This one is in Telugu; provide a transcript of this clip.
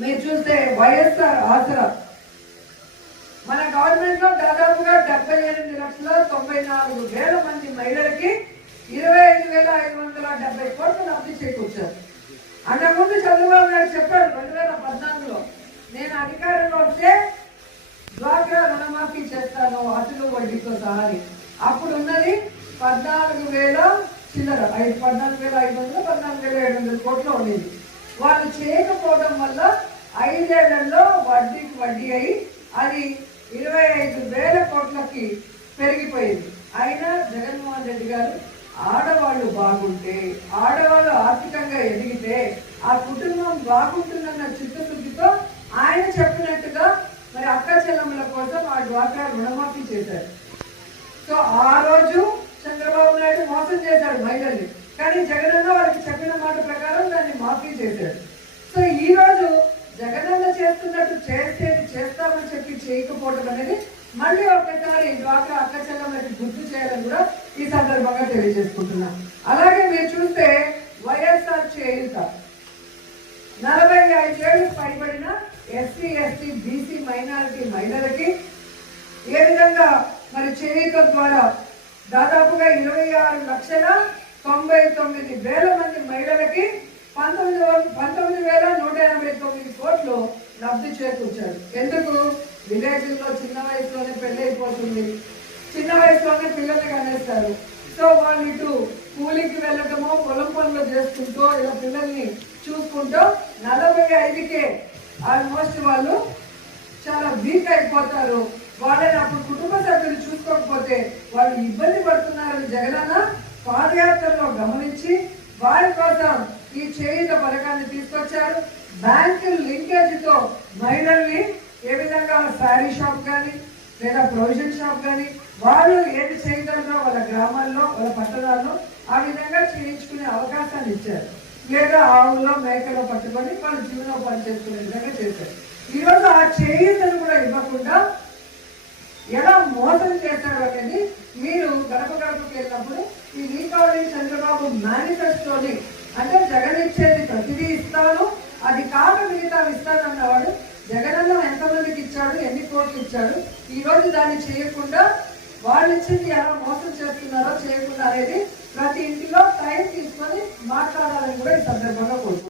మీరు చూస్తే వైఎస్ఆర్ ఆసరా మన గవర్నమెంట్ లో దాదాపుగా 78,94,000 మంది మహిళలకి 25,570 కోట్లు లబ్ధి చేకూర్చారు. అంతకుముందు చంద్రబాబు నాయుడు చెప్పాడు 2014లో నేను అధికారంలో వస్తే డ్వాక్రా రుణమాఫీ చేస్తాను అసలు వడ్డీతో సహా. అప్పుడు ఉన్నది 14,000 చిల్లర 14,500 14,700 కోట్లు ఉండేది. వాళ్ళు చేయకపోవడం వల్ల 5 ఏళ్లలో వడ్డీకి వడ్డీ అయి అది 25,000 కోట్లకి పెరిగిపోయింది. అయినా జగన్మోహన్ రెడ్డి గారు ఆడవాళ్ళు బాగుంటే, ఆడవాళ్ళు ఆర్థికంగా ఎదిగితే ఆ కుటుంబం బాగుంటుందన్న చిత్తశుద్ధితో ఆయన చెప్పినట్టుగా మరి అక్క చెల్లెమ్మల కోసం ఆ డ్వాక్రా రుణమాఫీ చేశారు. సో ఆ రోజు చంద్రబాబు నాయుడు మోసం చేశాడు మహిళల్ని, కానీ జగనన్న వాళ్ళకి చెప్పిన మాట ప్రకారం దాన్ని మాఫీ చేశాడు. సో ఈ రోజు జగనన్న చేస్తున్నట్టు చేస్తామని చెప్పి చేయకపోవడం అనేది మళ్ళీ ఒకసారి డ్వాక్రా అక్క చెల్లెమ్మలకి గుర్తు చేయాలని కూడా ఈ సందర్భంగా తెలియజేసుకుంటున్నాం. అలాగే మీరు చూస్తే వైఎస్ఆర్ చేయూత 45 ఏళ్లకు పైబడిన ఎస్సీ ఎస్టీ బీసీ మైనారిటీ మహిళలకి ఏ విధంగా మరి చేయూత ద్వారా దాదాపుగా 26,99,000 మంది మహిళలకి 19,189 కోట్లు లబ్ధి చేకూర్చారు. ఎందుకు? విలేజ్లో చిన్న వయసులోనే పెళ్లి అయిపోతుంది, చిన్న వయసులోనే పిల్లల్ని కనేస్తారు. సో వాళ్ళు ఇటు కూలికి వెళ్ళటమో పొలం పనులు చేసుకుంటూ ఇలా పిల్లల్ని చూసుకుంటూ 45కే ఆల్మోస్ట్ వాళ్ళు చాలా వీక్ అయిపోతారు. వాళ్ళని అప్పుడు కుటుంబ సభ్యులు చూసుకోకపోతే వాళ్ళు ఇబ్బంది పడుతున్నారని జగనన్న పాదయాత్రలో గమనించి వారి కోసం ఈ చేయూత పథకాన్ని తీసుకొచ్చారు. బ్యాంకు లింకేజ్తో మహిళల్ని ఏ విధంగా శారీ షాప్ కానీ లేదా ప్రొవిజన్ షాప్ కానీ వాళ్ళు ఏది చేయగలరో వాళ్ళ గ్రామాల్లో వాళ్ళ పట్టణాల్లో ఆ విధంగా చేయించుకునే అవకాశాన్ని ఇచ్చారు. లేదా ఆవుల్లో మేకలో పట్టుకొని వాళ్ళు జీవనోపాధి చేసుకునే విధంగా చేశారు. ఈరోజు ఆ చేయూతను కూడా ఇవ్వకుండా ఎలా మోసం చేశారు అనేది మీరు గడప గడపకి వెళ్ళినప్పుడు ఈ రీకవరింగ్ చంద్రబాబు మేనిఫెస్టోని, అంటే జగన్ ఇచ్చేది ప్రతిదీ ఇస్తాను, అది కాక మిగతా ఇస్తానన్నవాడు జగనన్న ఎంతమందికి ఇచ్చాడు, ఎన్ని కోట్లు ఇచ్చాడు, ఈ రోజు దాన్ని చేయకుండా వాళ్ళు ఇచ్చింది ఎలా మోసం చేస్తున్నారో చేయకుండా అనేది ప్రతి ఇంటిలో టైం తీసుకొని మాట్లాడాలని కూడా ఈ సందర్భంగా కోరుకుంటున్నాను.